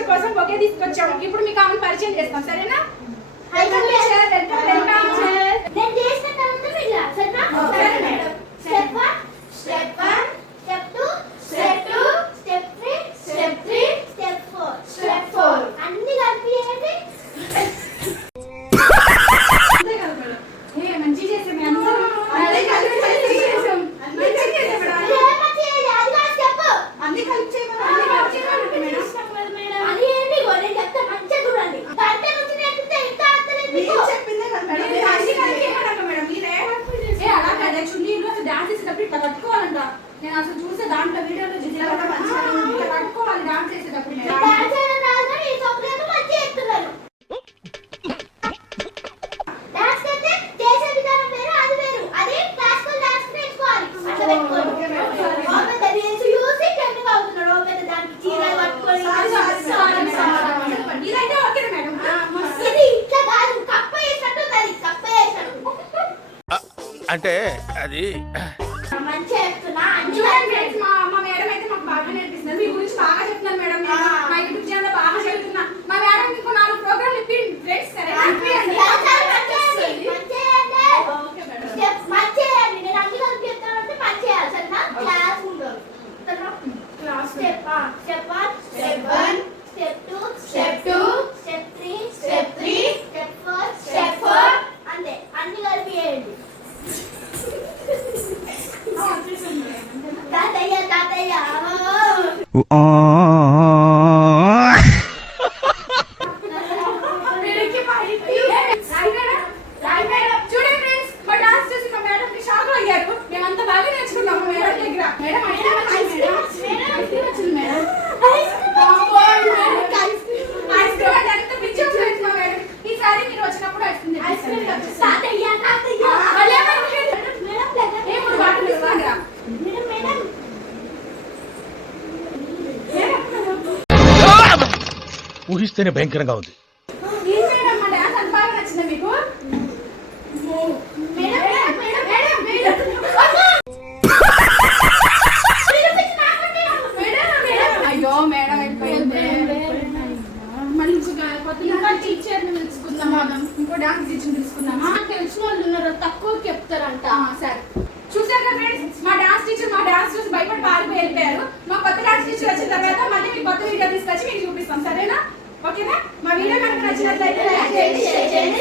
Teacher కోసం bouquet తీసుకొచ్చాము. ఇప్పుడు మీకు ఆమెను పరిచయం చేస్తాం, సరేనా? నేను అసలు చూసే దాంట్లో వీడియోలో కట్టుకోవాలి డాన్స్ చేసేటప్పుడు. అంటే అది మా మేడం అయితే మాకు బాగా నేర్పిస్తున్నారు. మీ గురించి బాగా చెప్తున్నారు మేడం. మా యూట్యూబ్ ఛానల్ బాగా చెప్తున్నా. మా మేడం మీకు 4 ప్రోగ్రామ్ ఇప్పింది ఫ్రెండ్స్, సరే? ఊహిస్తేనే భయంకరంగా ఉంది. అయ్యో మేడం మళ్ళీ టీచర్ ఇంకో డాన్స్ టీచర్ తీసుకుందామా? తెలిసిన వాళ్ళు ఉన్నారు, తక్కువ చెప్తారంట. సరే, చూసారు కదా ఫ్రెండ్స్, మా డాన్స్ టీచర్ మా డాన్స్ చూసి భయపడి పారిపోయి వెళ్ళిపోయారు. మా కొత్త డాన్స్ టీచర్ వచ్చిన తర్వాత మళ్ళీ మీకు కొత్త వీడియో తీసుకొచ్చి మీకు చూపిస్తాం, సరేనా? ఓకేనా? మా వీడియో కనుక నచ్చినట్లయితే లైక్ చేయండి, షేర్ చేయండి.